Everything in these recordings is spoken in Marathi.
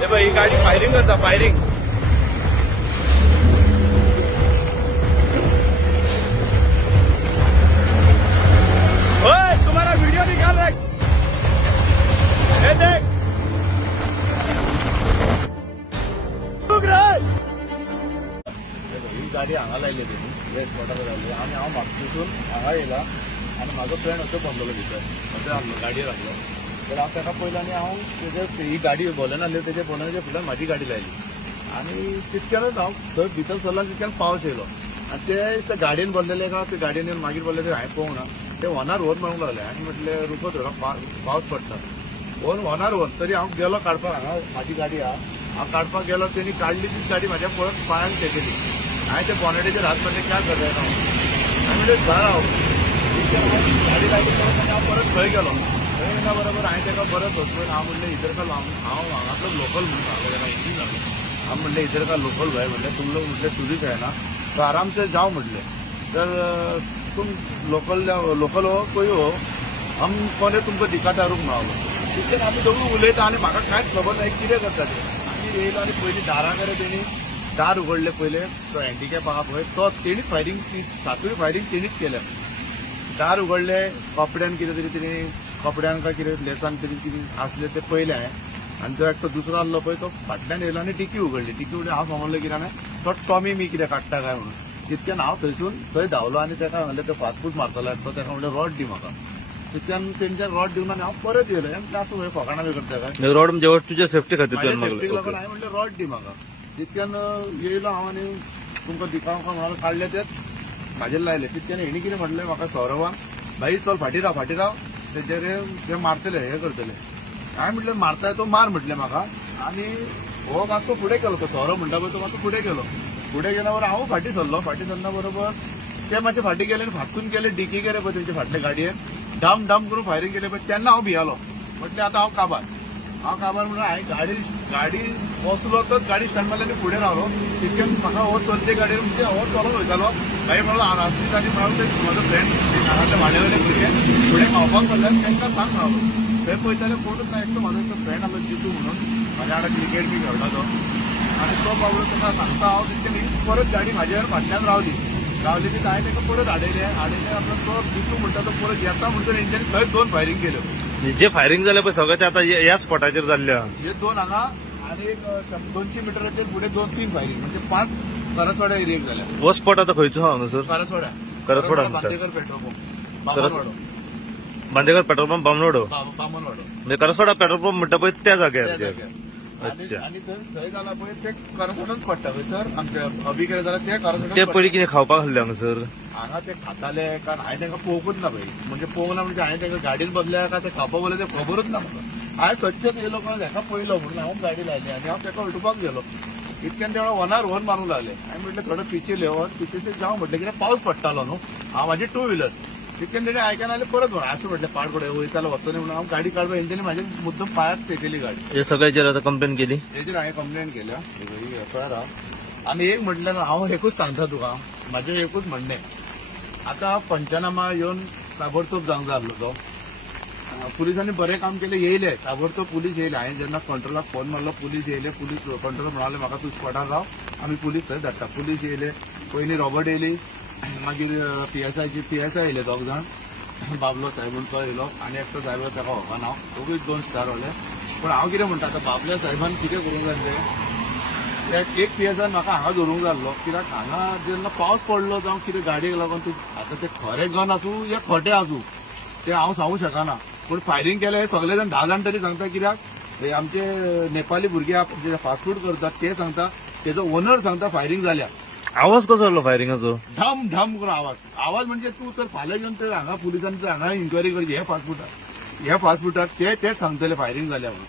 हे बघ, ही गाडी फायरिंग करता, फायरिंग. तुम्हारा वीडियो निकाल रहा है, देख. ही गाडी हांगा लायली त्यांनी वेस्ट स्पॉटार लायली आणि हांव म्हापशेसून हांगा येयला आणि म्हाजो फ्रेंड असो बसलेलो भितर म्हणजे गाडयेर आसलो. तर हांव ताका पयलो आनी हांव तेजे ही गाडी बोलेन आसली तेजे बोलनाच्या फुड्यान म्हाजी गाडी लायली आणि तितक्यानच हांव थंय भितर सरलो तितक्यान पावस येयलो आणि ते गाडयेन बोललेले का ते गाडयेन येवन मागीर बोलले ते हांवें पळोवंक ना. ते वनार व्हर म्हणूंक लागले आनी म्हटलें रुको थोडो पावस पडटा वनार व्हर. तरी हांव गेलो काडपाक, हांगा म्हाजी गाडी आहा, हांव काडपाक गेलो तेणी काडली ती गाडी म्हाज्या परत पांयान तेकली. हांवें ते बॉनेटीचेर हात मारले, क्या कर रहे हांवें म्हणजे घर हांव गाडी लायली परत आनी हांव परत थंय गेलो. थंय येना बरोबर हांवें ताका परत सोदून हांव म्हणलें इधर का हांव हांगातलो लोकल म्हणून सांगलो ताका हिंदी जालो. हांव म्हणलें इधर का लोकल भाई म्हणलें तुम लोग म्हटलें टुरिस्ट आहे ना तो आराम से जाओ म्हटलें. तर तुम लोकल हो कोई हो हम कोणे तुमको दिखाता रूम म्हणालो. तितल्यान आमी दोगूय उलयता आनी म्हाका कांयच खबर ना कितें करता ते. आमी येयलो आनी पयलीं दारा कडेन तेणी दार उगडले पयले तो हँडिकॅप आहा पळय तो तेणी फायरिंग सातूय फायरिंग तेणीच केल्या. दार उगडले कपड्यान कितें तरी तेणी कपड्यान काय कितें लेसान तरी कितें आसले ते पयले हांवें आनी तो एकटो दुसरो आसलो पळय तो फाटल्यान येयलो आनी टिकी उगडली. टिकी उगडली हांव समजलें कितें तो टॉमी मी कितें काडटा काय म्हणून. तितक्यान हांव थंयसून थंय धांवलो आनी ताका म्हणलें तो फास्ट मारतलो तो ताका म्हणलें रॉड दी म्हाका. तितक्यान तेंच्या रॉड दिवन आनी हांव परत येयलो. आसूं फकाणां बी करता काय रॉड म्हणजे तुज्या सेफ्टी खातीर लागून हांवें म्हणलें रॉड दी म्हाका. तितक्यान येयलो हांव आनी तुमकां दिखावपाक म्हणून काडले तेच म्हाजेर लायले. तितक्यान हेणी कितें म्हटलें म्हाका सौरवान भाई चल फाटी राव तेजेर ते मारतले हे करतले. हांवें म्हटलें मारताय तो मार म्हटलें म्हाका आनी हो मातसो फुडें केलो तो सौरव म्हणटा पळय तो मातसो फुडें गेलो. फुडें गेल्या बरोबर हांव फाटी सरलो. फाटी सरना बरोबर ते मातशे फाटी गेले आनी फाटसून गेले डिकी गेले पळय तेंचे फाटले गाडयेन डाम डाम करून फायरिंग केले पळय तेन्ना हांव भियालो. म्हटलें आतां हांव काबार म्हणून हांवें गाडी बसलो तर गाडी स्टँड मारली फुडें रावलो. तितक्यान म्हाका हो चलते गाडयेर म्हणजे हो चलोन वयतालो भाई म्हणलो आनासलीत आनी म्हळ्यार म्हजो फ्रेंड हांगातले वाड्यावयले भुरगे फुडें खावपाक म्हणल्यार तांकां सांग म्हणालो. थंय पळयताले कोणूच ना एकटो म्हाजो एक फ्रेंड आसलो जितू म्हणून म्हाज्या वांगडा क्रिकेट बी खेळटा तो आनी तो बाबडो ताका सांगता हांव तितक्यान परत गाडी म्हाज्या फाटल्यान रावली ती हांवें ताका परत हाडयले आपलो तो जितू म्हणटा तो परत येता म्हणून तेंच्यांनी थंय 2 फायरिंग केल्यो. जे फायरिंग जालें पळय सगळें ते आतां ह्या स्पॉटाचेर जाल्ल्या हे 2 हांगा आनी 200 मिटराचेर फुडें 2-3 फायरिंग म्हणजे 5 करसवाड्या एरियेक जाल्या. हो स्पॉट आतां खंयचो हा sir? Karaswada Bandekar petrol pump Bandekar petrol pump Bamanwado म्हणजे करसवाडा पेट्रोल पंप म्हणटा पळय त्या जाग्यार. अच्छा आनी थंय जाला पळय ते करसवाडाच पडटा पळय सर आमच्या अभिकेर जाल्यार ते करसवाडा. ते पयलीं कितें खावपाक हाडले हांगा सर? हांगा ते खाताले कारण हांवें तांकां पळोवंकूच ना पळय म्हणजे पळोवंक ना म्हणजे हांवें तांकां गाडयेन बसल्या काय ते खावपाक बसले ते खबरूच ना म्हाका. हांवें सच्चेच येयलो कारण हाका पळयलो म्हणून हांव गाडी लायली आनी हांव ताका उठोवपाक गेलो. इतक्यान तेवढा वनार व्हर मारूंक लागले. हांवें म्हटलें थोडो पिचे लेवन पिचेचे जावं म्हटलें कितें पावस पडटालो न्हू हांव म्हाजी 2 व्हिलर तितक्यान तेणें आयकना जाल्यार परत व्हर अशें म्हटलें पाड फुडें वयतालो वचून म्हणून हांव गाडी काडपाक हेंच्यांनी म्हाजे मुद्दम पांयाक तेकयली गाडी. हे सगळ्याचेर आतां कंप्लेन केली? हेजेर हांवें कंप्लेन केल्या एफआयआर आनी एक म्हटल्यार हांव एकूच सांगता तुका म्हाजें एकूच म्हणणें आतां पंचनामा येवन ताबडतोब जावंक जाय आसलो तो. पुलिसांनी बरें काम केलें येयले ताबडतोब पुलीस येयले. हांवें जेन्ना कंट्रोलाक फोन मारलो पुलीस येयले. पुलीस कंट्रोल म्हणाले म्हाका तूं स्पॉटार राव आमी पुलीस थंय धाडटा. पुलीस येयले पयलीं रॉबर्ट येयली मागीर PSI येयले 2 जाण बाबलो साहेब तो येयलो आनी एकटो साहेब ताका वळखा ना दोगूय 2 स्टार व्हरले. पूण हांव कितें म्हणटा आतां बाबल्या साहेबान कितें करूंक जाय ते एक PSI म्हाका हांगा धरूंक जाय आसलो कित्याक हांगा जेन्ना पावस पडलो जावं कितें गाडयेक लागून तूं आतां ते खरें गन आसूं या खोटें आसूं ते हांव सांगूं शकना. पूण फायरिंग केलें हे सगळे जाण 10 जाण तरी सांगता कित्याक हे आमचे नेपाळी भुरगे जे फास्ट फूड करतात ते सांगता तेजो ओनर सांगता फायरिंग जाल्या. आवाज कसो जालो फायरिंगाचो? ढम ढम करून आवाज म्हणजे तूं तर फाल्यां येवन तर हांगा पुलिसांनी हांगा इन्क्वायरी करची हे फास्ट फूडार ते सांगतले फायरिंग जाल्या म्हणून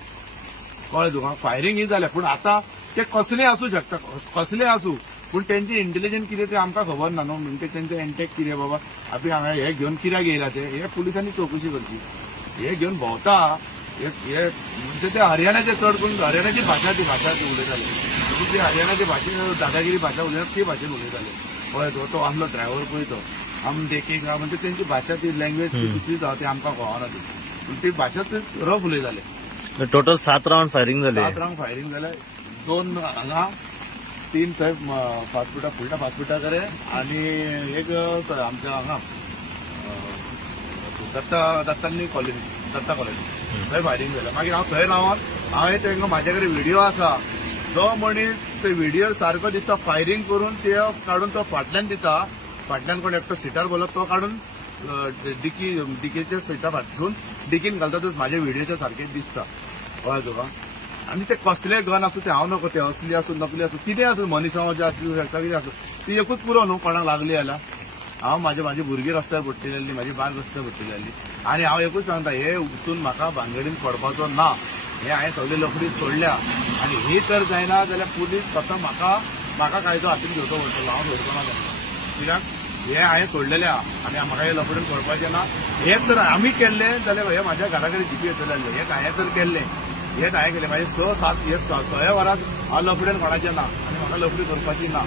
कळ्ळें तुका. फायरिंग ही जाल्या पूण आतां ते कसलें आसूं शकता कसलें आसूं पूण तेंची इंटेलिजन्स कितें तें आमकां खबर ना न्हू. म्हणजे तेंचें एंटॅक कितें बाबा आमी हांगा हे घेवन कित्याक येयला हे पुलिसांनी चवकशी करची. हे घेवन भोंवता हे म्हणजे ते हरियाणाचे चड करून हरियाणाची भाशा ती उलयताले ती हरियाणाची भाशेन दादागिरी भाशा उलयतात ती भाशेन उलयताले पळय तो आसलो ड्रायव्हर पळय तो आम देखीक म्हणजे तेंची भाशा ती लँग्वेज दुसरी जाता ती आमकां कळना ती भाशा रफ उलयताले. टोटल 7 राऊंड फायरिंग झाले. 7 राऊंड फायरिंग जाले. 2 हांगा, 3 थंय 5 फुटा फुडल्या 5 फुटा करे आनी एक आमच्या हांगा दत्तांनी कॉलनी दत्ता कॉलनी थंय फायरिंग जालें. मागीर हांव थंय रावन हांवें तेंका म्हाजे कडेन व्हिडिओ आसा. जो मनीस ते व्हिडिओ सारको दिसता फायरिंग करून ते काढून तो फाटल्यान दिता. फाटल्यान कोण एकटो सिटार बोलत तो काढून डिकीच्या सिटा फाटसून डिकीन घालता. तो म्हाजे व्हिडिओचे सारखे दिसता. कळ्ळें तुका. आनी ते कसले गन आसूं ते हांव नको, ते असली आसूं नकली आसूं कितें आसूं मनशां जे आसूं कितें आसूं ती एकूच पुरो न्हू. कोणाक लागली जाल्यार हांव म्हाजी भुरगीं रस्त्यार पडटली, म्हाजी बायल रस्त्यार पडटली. आनी हांव एकूच सांगता, हे उठून म्हाका भानगडीन पडपाचो ना. हे हांवें सगळी लफडी सोडल्या आनी ही तर जायना जाल्यार पुलीस स्वता म्हाका कायदो हातीन घेवचो पडटलो. हांव सोडचो ना तेंकां. कित्याक हे हांवें सोडलेले आनी म्हाका हे लफडीन पडपाचें ना. हे जर आमी केल्ले जाल्यार हे म्हाज्या घरा कडेन जीपी येतले आसले. हे हांवें जर केल्ले, हे हांवें केले म्हाजे 6 वरां हांव लफडेन कोणाचें ना आनी म्हाका लफडी करपाची ना.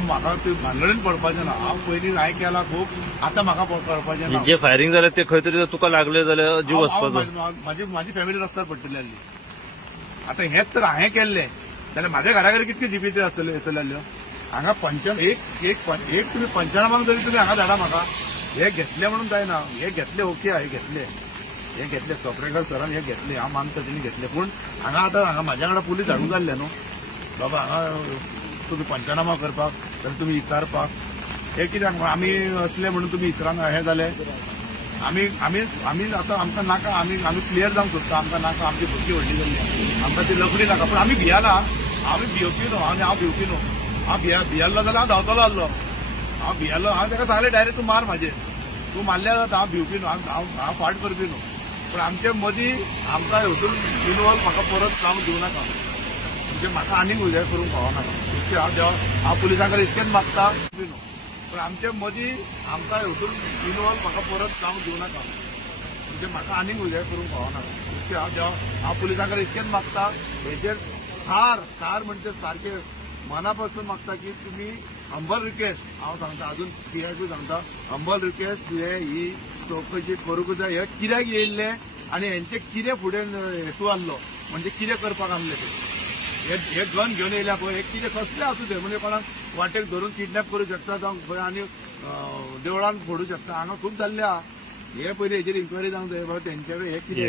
म्हाका ती भानगडीन पडपाचें ना. हांव पयलीं हांवें केला खूब, आतां म्हाका करपाचें ना. जे फायरिंग जाले ते खंय तरी तुका लागले जाल्यार जीव वचपाचो. म्हाजी फॅमिली रस्त्यार पडटली आसली. आतां हेच तर हांवें केल्ले जाल्यार म्हाज्या घरा कडेन कितके जीपी येतले आसल्यो. हांगा एक तुम्ही पंचनामाक जरी तुम्ही हांगा धाडा म्हाका. हे घेतले म्हणून जायना. हे घेतले ओके, हे घेतले सॉपरेटर सरान हे घेतले, हांव मानता तेणी घेतले. पूण हांगा म्हाज्या वांगडा पुलीस धाडूंक जाल्ले न्हू बाबा. हांगा तुम्ही पंचनामा करपाक जाल्यार तुम्ही विचारपाक हे कित्याक आमी असले म्हणून तुम्ही विचारान हे जाले. आमी आतां आमकां नाका. आमी क्लियर जावंक सोदता. आमकां नाका आमची भुरगीं व्हडली जाल्ली. आमकां ती लफडी नाका. पूण आमी भियाला. आमी भिवपी न्हू. हांव भिवपी न्हू. हांव भियाल्लो जाल्यार हांव धांवतलो आसलो. हांव भियाल्लो. हांव ताका सांगलें डायरेक्ट तूं मार म्हाजेर. तूं मारल्या जाता. हांव भिवपी न्हू. हांव फाट करपी न्हू. पूण आमचे मदीं आमकां हेतून इनवॉल्व म्हाका परत जावंक दिवं नाका. म्हणजे म्हाका आनीक उजेड करूंक फावनाका. हांव पुलिसां कडेन इतकेंच मागता न्हू. पूण आमचे मदीं आमकां हेतून इनवॉल्व म्हाका परत जावंक दिवं नाका. म्हणजे म्हाका आनीक उजेड करूंक फावनाका. हांव पुलिसां कडेन इतकेंच मागता. हेजेर थार म्हणजे सारखे मना पासून मागता की तुम्ही हंबल रिक्वेस्ट, हांव सांगता अजून पीआयबी सांगता, हंबल रिक्वेस्ट तुवें ही चौकशी करूंक जाय. हे कित्याक येयल्ले आनी हेंचे कितें फुडें हेतू आसलो, म्हणजे कितें करपाक आसले ते. हे गन घेवन येयल्या पळय, हे कितें कसले आसूं ते. म्हणजे कोणाक वाटेक धरून किडनॅप करूं शकता जावं खंय आनी देवळान फोडूं शकता. हांगा खूब जाल्ले आहा. हे पयलीं हेजेर इन्क्वायरी जावंक जाय बाबा तेंचे हे कितें